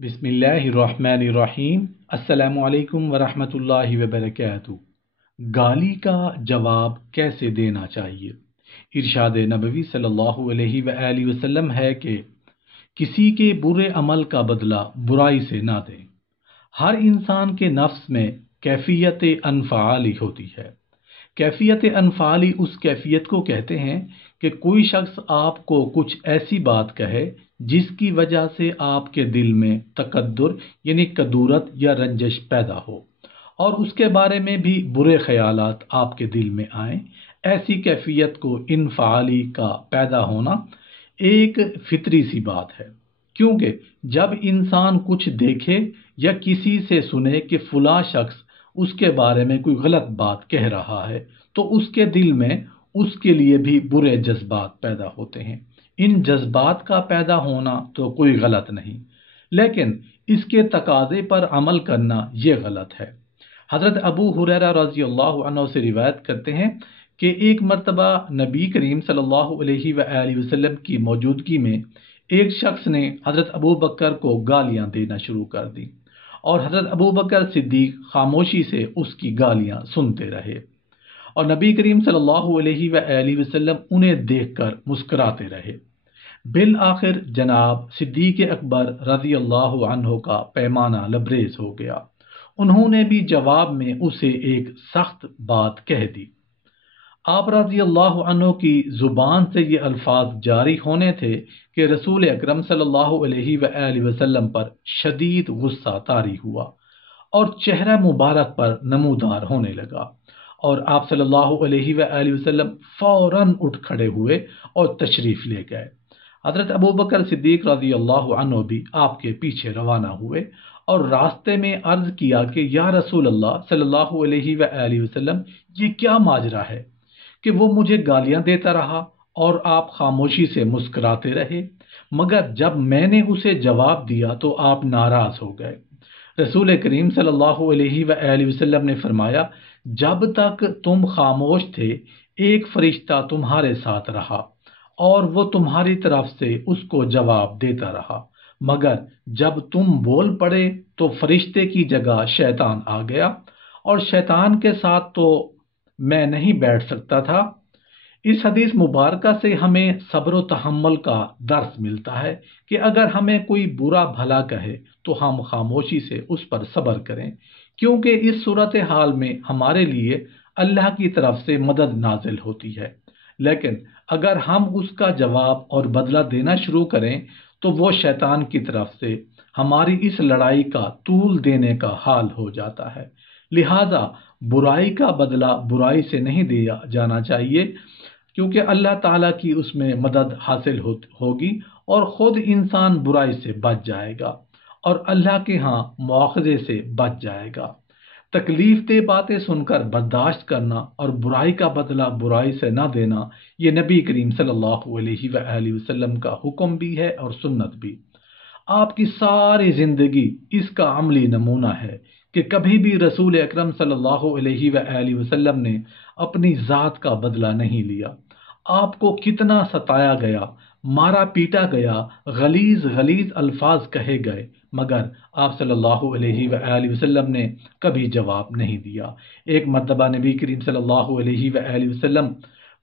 بسم اللہ الرحمن الرحیم۔ السلام علیکم ورحمۃ اللہ وبرکاتہ۔ گالی کا جواب کیسے دینا چاہیے؟ ارشاد نبوی صلی اللہ علیہ وآلہ وسلم ہے کہ کسی کے برے عمل کا بدلہ برائی سے نہ دیں۔ ہر انسان کے نفس میں کیفیت انفعالی ہوتی ہے۔ کیفیت انفعالی اس کیفیت کو کہتے ہیں کہ کوئی شخص آپ کو کچھ ایسی بات کہے جس کی وجہ سے آپ کے دل میں تکدر یعنی کدورت یا رنجش پیدا ہو اور اس کے بارے میں بھی برے خیالات آپ کے دل میں آئیں۔ ایسی کیفیت کو انفعالی کا پیدا ہونا ایک فطری سی بات ہے، کیونکہ جب انسان کچھ دیکھے یا کسی سے سنے کہ فلاں شخص اس کے بارے میں کوئی غلط بات کہہ رہا ہے تو اس کے دل میں اس کے لیے بھی برے جذبات پیدا ہوتے ہیں۔ ان جذبات کا پیدا ہونا تو کوئی غلط نہیں، لیکن اس کے تقاضے پر عمل کرنا یہ غلط ہے۔ حضرت ابو ہریرہ رضی اللہ عنہ سے روایت کرتے ہیں کہ ایک مرتبہ نبی کریم صلی اللہ علیہ وآلہ وسلم کی موجودگی میں ایک شخص نے حضرت ابو بکر کو گالیاں دینا شروع کر دی اور حضرت ابو بکر صدیق خاموشی سے اس کی گالیاں سنتے رہے اور نبی کریم صلی اللہ علیہ وآلہ وسلم انہیں دیکھ کر مسکراتے رہے۔ بالآخر جناب صدیق اکبر رضی اللہ عنہ کا پیمانہ لبریز ہو گیا۔ انہوں نے بھی جواب میں اسے ایک سخت بات کہہ دی۔ آپ رضی اللہ عنہ کی زبان سے یہ الفاظ جاری ہونے تھے کہ رسول اکرم صلی اللہ علیہ وآلہ وسلم پر شدید غصہ طاری ہوا اور چہرہ مبارک پر نمودار ہونے لگا، اور آپ صلی اللہ علیہ وآلہ وسلم فوراً اٹھ کھڑے ہوئے اور تشریف لے گئے۔ حضرت ابو بکر صدیق رضی اللہ عنہ بھی آپ کے پیچھے روانہ ہوئے اور راستے میں عرض کیا کہ یا رسول اللہ صلی اللہ علیہ وآلہ وسلم، یہ کیا ماجرا ہے کہ وہ مجھے گالیاں دیتا رہا اور آپ خاموشی سے مسکراتے رہے، مگر جب میں نے اسے جواب دیا تو آپ ناراض ہو گئے۔ رسول کریم صلی اللہ علیہ وآلہ وسلم نے فرمایا، جب تک تم خاموش تھے ایک فرشتہ تمہارے ساتھ رہا اور وہ تمہاری طرف سے اس کو جواب دیتا رہا، مگر جب تم بول پڑے تو فرشتے کی جگہ شیطان آ گیا اور شیطان کے ساتھ تو میں نہیں بیٹھ سکتا تھا۔ اس حدیث مبارکہ سے ہمیں صبر و تحمل کا درس ملتا ہے کہ اگر ہمیں کوئی برا بھلا کہے تو ہم خاموشی سے اس پر صبر کریں، کیونکہ اس صورتحال میں ہمارے لیے اللہ کی طرف سے مدد نازل ہوتی ہے۔ لیکن اگر ہم اس کا جواب اور بدلہ دینا شروع کریں تو وہ شیطان کی طرف سے ہماری اس لڑائی کا طول دینے کا حال ہو جاتا ہے۔ لہذا برائی کا بدلہ برائی سے نہیں دیا جانا چاہیے، کیونکہ اللہ تعالیٰ کی اس میں مدد حاصل ہوگی اور خود انسان برائی سے بچ جائے گا اور اللہ کے ہاں مواخذے سے بچ جائے گا۔ تکلیف دہ باتیں سن کر برداشت کرنا اور برائی کا بدلہ برائی سے نہ دینا، یہ نبی کریم صلی اللہ علیہ وآلہ وسلم کا حکم بھی ہے اور سنت بھی۔ آپ کی ساری زندگی اس کا عملی نمونہ ہے کہ کبھی بھی رسول اکرم صلی اللہ علیہ وآلہ وسلم نے اپنی ذات کا بدلہ نہیں لیا۔ آپ کو کتنا ستایا گیا، مارا پیٹا گیا، غلیظ غلیظ الفاظ کہے گئے، مگر آپ صلی اللہ علیہ وآلہ وسلم نے کبھی جواب نہیں دیا۔ ایک مرتبہ نبی کریم صلی اللہ علیہ وآلہ وسلم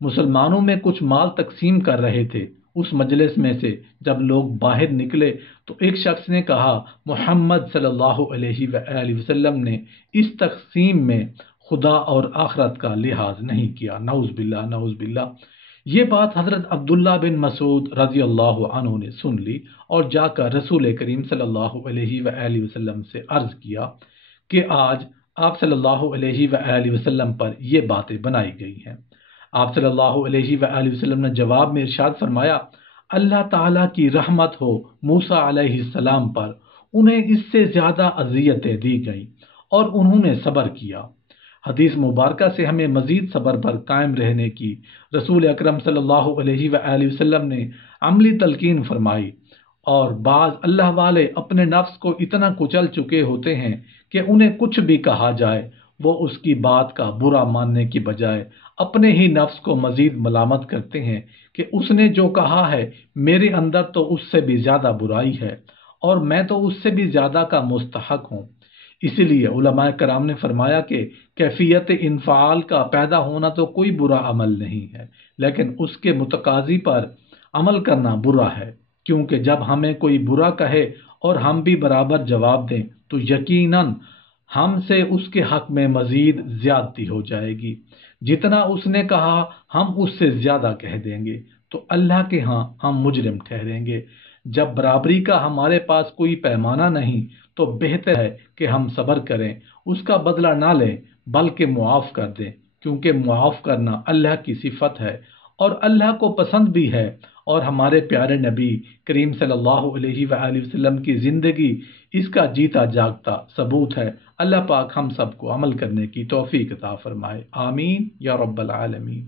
مسلمانوں میں کچھ مال تقسیم کر رہے تھے۔ اس مجلس میں سے جب لوگ باہر نکلے تو ایک شخص نے کہا، محمد صلی اللہ علیہ وآلہ وسلم نے اس تقسیم میں خدا اور آخرت کا لحاظ نہیں کیا۔ نعوذ باللہ نعوذ باللہ۔ یہ بات حضرت عبداللہ بن مسعود رضی اللہ عنہ نے سن لی اور جا کر رسول کریم صلی اللہ علیہ وآلہ وسلم سے عرض کیا کہ آج آپ صلی اللہ علیہ وآلہ وسلم پر یہ باتیں بنائی گئی ہیں۔ آپ صلی اللہ علیہ وآلہ وسلم نے جواب میں ارشاد فرمایا، اللہ تعالیٰ کی رحمت ہو موسیٰ علیہ السلام پر، انہیں اس سے زیادہ اذیتیں دی گئیں اور انہوں نے صبر کیا۔ حدیث مبارکہ سے ہمیں مزید صبر پر قائم رہنے کی رسول اکرم صلی اللہ علیہ وآلہ وسلم نے عملی تلقین فرمائی، اور بعض اللہ والے اپنے نفس کو اتنا کچل چکے ہوتے ہیں کہ انہیں کچھ بھی کہا جائے وہ اس کی بات کا برا ماننے کی بجائے اپنے ہی نفس کو مزید ملامت کرتے ہیں کہ اس نے جو کہا ہے میرے اندر تو اس سے بھی زیادہ برائی ہے، اور میں تو اس سے بھی زیادہ کا مستحق ہوں۔ اسی لیے علماء کرام نے فرمایا کہ کیفیت انفعال کا پیدا ہونا تو کوئی برا عمل نہیں ہے، لیکن اس کے متقاضی پر عمل کرنا برا ہے، کیونکہ جب ہمیں کوئی برا کہے اور ہم بھی برابر جواب دیں تو یقیناً ہم سے اس کے حق میں مزید زیادتی ہو جائے گی۔ جتنا اس نے کہا ہم اس سے زیادہ کہہ دیں گے تو اللہ کے ہاں ہم مجرم ٹھہریں گے۔ جب برابری کا ہمارے پاس کوئی پیمانہ نہیں تو بہتر ہے کہ ہم صبر کریں، اس کا بدلہ نہ لیں بلکہ معاف کر دیں، کیونکہ معاف کرنا اللہ کی صفت ہے اور اللہ کو پسند بھی ہے، اور ہمارے پیارے نبی کریم صلی اللہ علیہ وآلہ وسلم کی زندگی اس کا جیتا جاگتا ثبوت ہے۔ اللہ پاک ہم سب کو عمل کرنے کی توفیق عطا فرمائے، آمین یا رب العالمین۔